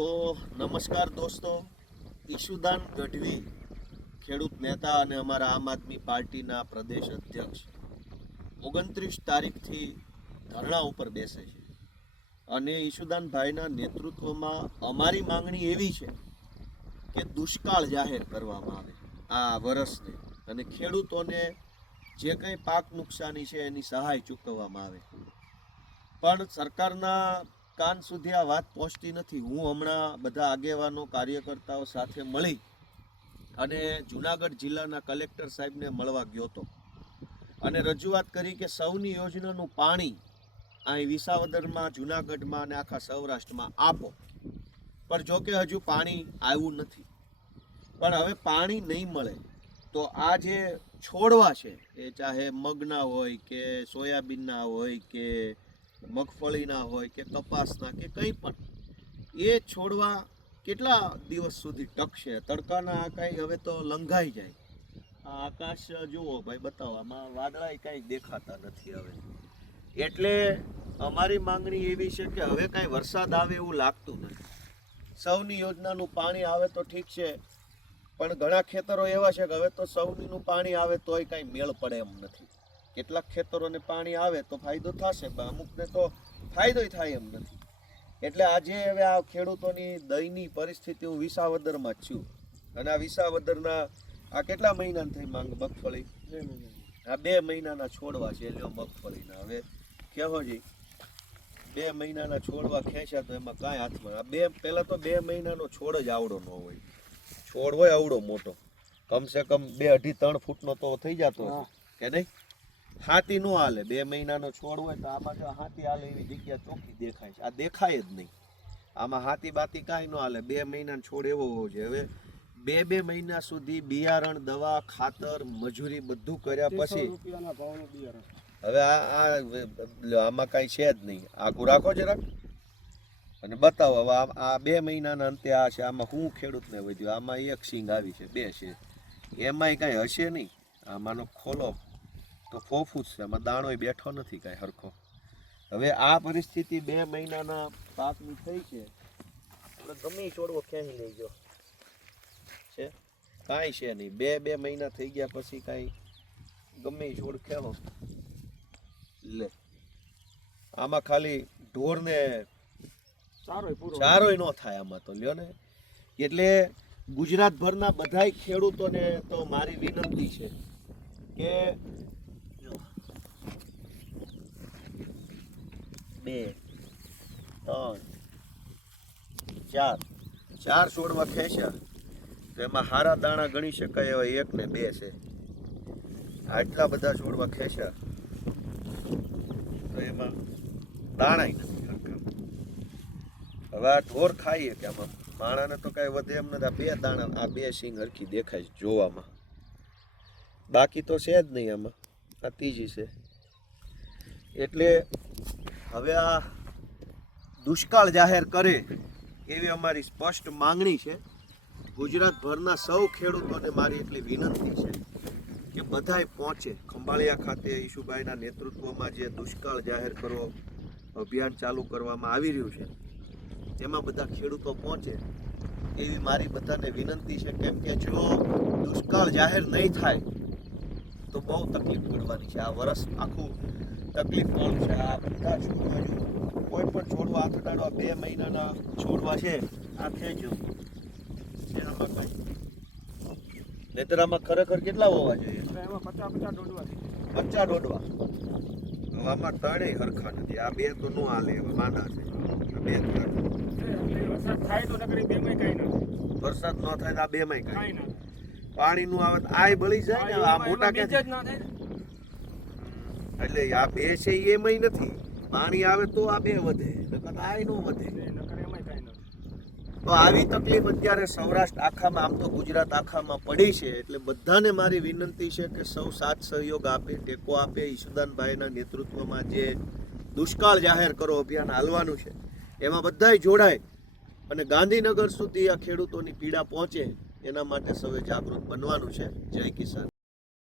તો નમસ્કાર દોસ્તો, ઈશુદાન ગઢવી ખેડૂત નેતા અને અમારા આમ આદમી પાર્ટીના પ્રદેશ અધ્યક્ષ 29 તારીખથી ધરણા ઉપર બેસે છે અને ઈશુદાનભાઈના નેતૃત્વમાં અમારી માંગણી એવી છે કે દુષ્કાળ જાહેર કરવામાં આવે આ વર્ષને અને ખેડૂતોને જે કંઈ પાક નુકસાની છે એની સહાય ચૂકવવામાં આવે. પણ સરકારના કાન સુધી આ વાત પહોંચતી નથી. હું હમણાં બધા આગેવાનો કાર્યકર્તાઓ સાથે મળી અને જુનાગઢ જિલ્લાના કલેક્ટર સાહેબને મળવા ગયો હતો અને રજૂઆત કરી કે સૌની યોજનાનું પાણી અહીં વિસાવદરમાં, જુનાગઢમાં અને આખા સૌરાષ્ટ્રમાં આપો. પણ જો કે હજુ પાણી આવ્યું નથી. પણ હવે પાણી નહીં મળે તો આ જે છોડવા છે એ ચાહે મગના હોય કે સોયાબીનના હોય કે મગફળીના હોય કે કપાસના કે કંઈ પણ, એ છોડવા કેટલા દિવસ સુધી ટકશે? તડકાના કાંઈ હવે તો લંઘાઈ જાય. આ આકાશ જુઓ ભાઈ, બતાવવામાં વાદળાય કાંઈ દેખાતા નથી હવે. એટલે અમારી માંગણી એવી છે કે હવે કાંઈ વરસાદ આવે એવું લાગતું નથી. સૌની યોજનાનું પાણી આવે તો ઠીક છે, પણ ઘણા ખેતરો એવા છે કે હવે તો સૌનીનું પાણી આવે તોય કાંઈ મેળ પડે એમ નથી. કેટલાક ખેતરોને પાણી આવે તો ફાયદો થશે, પણ અમુકને તો ફાયદો થાય એમ નથી. એટલે આજે હવે આ ખેડૂતોની દયની પરિસ્થિતિ, હું વિસાવદરમાં જ છું અને આ વિસાવદરના આ કેટલા મહિનાની થઈ માંગ? મગફળી 2 મહિનાના છોડવા છે. એટલે મગફળીના હવે કહેવોજી 2 મહિનાના છોડવા ખેંચ્યા તો એમાં કાંઈ હાથમાં પહેલાં તો 2 મહિનાનો છોડ જ આવડો ન હોય. છોડ હોય આવડો મોટો, કમસે કમ 2, 2.5, 3 ફૂટનો તો થઈ જતો કે નહીં? હાથી ન હાલે. 2 મહિનાનો છોડ હોય તો આમાં જો હાથી હાલે એવી જગ્યા ચોખ્ખી દેખાય છે. આ દેખાય જ નહીં. આમાં હાથી બાતી કાંઈ ન હાલે. 2 મહિનાનો છોડ એવો હોવો જોઈએ. હવે 2 મહિના સુધી બિયારણ, દવા, ખાતર, મજૂરી બધું કર્યા પછી હવે આમાં કાંઈ છે જ નહીં. આગું રાખો જરાક અને બતાવો. હવે આ 2 મહિનાના અંતે આ છે. આમાં હું ખેડૂતને વધ્યું? આમાં 1 સિંગ આવી છે, 2 છે. એમાંય કાંઈ હશે નહીં. આમાંનો ખોલો તો ફોફું જ છે. આમાં દાણોય બેઠો નથી કાંઈ હરખો. હવે આ પરિસ્થિતિ 2 મહિનાના પાકની થઈ છે. ગમે છોડવો ક્યાંય લઈ ગયો છે, કાંઈ છે નહીં. 2 મહિના થઈ ગયા પછી કાંઈ ગમે છોડ ખેલો લે. આમાં ખાલી ઢોરને ચારોય ન થાય આમાં તો, લ્યો ને. એટલે ગુજરાતભરના બધાય ખેડૂતોને તો મારી વિનંતી છે કે 2, 3, 4 છોડવા ખેંચ્યા તો એમાં હારા દાણા ગણી શકાય એવા 1 ને 2 છે. આટલા બધા છોડવા ખેંચ્યા તો એમાં દાણાય નથી હરખા. હવે આ ઢોર ખાઈએ કે આમાં માણાને તો કાંઈ વધે એમ નથી. આ 2 દાણા, આ 2 સિંગ હરખી દેખાય છે જોવામાં, બાકી તો છે જ નહીં આમાં. આ ત્રીજી છે. એટલે હવે આ દુષ્કાળ જાહેર કરે એવી અમારી સ્પષ્ટ માંગણી છે. ગુજરાતભરના સૌ ખેડૂતોને મારી એટલી વિનંતી છે કે બધાય પહોંચે. ખંભાળિયા ખાતે ઈશુભાઈના નેતૃત્વમાં જે દુષ્કાળ જાહેર કરો અભિયાન ચાલુ કરવામાં આવી રહ્યું છે, તેમાં બધા ખેડૂતો પહોંચે એવી મારી બધાને વિનંતી છે. કેમ કે જો દુષ્કાળ જાહેર નહીં થાય તો બહુ તકલીફ પડવાની છે. આ વર્ષ આખું તકલીફ પણ છે. આ બધા છોડવા, જો કોઈ પણ છોડવા હાથ અડાડવા 2 મહિનાના છોડવા છે આ ખેંચો એનામાં કાંઈ નહીતર આમાં ખરેખર કેટલા હોવા જોઈએ? 50 દોડવા. હવે આમાં ત્રણેય હરખા નથી. આ 2 તો ન હાલે, હવે માંદા છે. વરસાદ ન થાય તો આ 2 માં કાંઈ પાણી નું આવે તો આ બળી જાય ને. આ મોટા કે એટલે આ 2 છે એમાંય નથી. પાણી આવે તો આ 2 વધે, નકર આ ન વધે. તો આવી તકલીફ અત્યારે સૌરાષ્ટ્ર આખામાં, આમ તો ગુજરાત આખામાં પડી છે. એટલે બધાને મારી વિનંતી છે કે સૌ સાથ સહયોગ આપે, ટેકો આપે. ઈશુદાનભાઈના નેતૃત્વમાં જે દુષ્કાળ જાહેર કરો અભિયાન હાલવાનું છે એમાં બધાય જોડાય અને ગાંધીનગર સુધી આ ખેડૂતોની પીડા પહોંચે એના માટે સૌએ જાગૃત બનવાનું છે. જય કિસાન.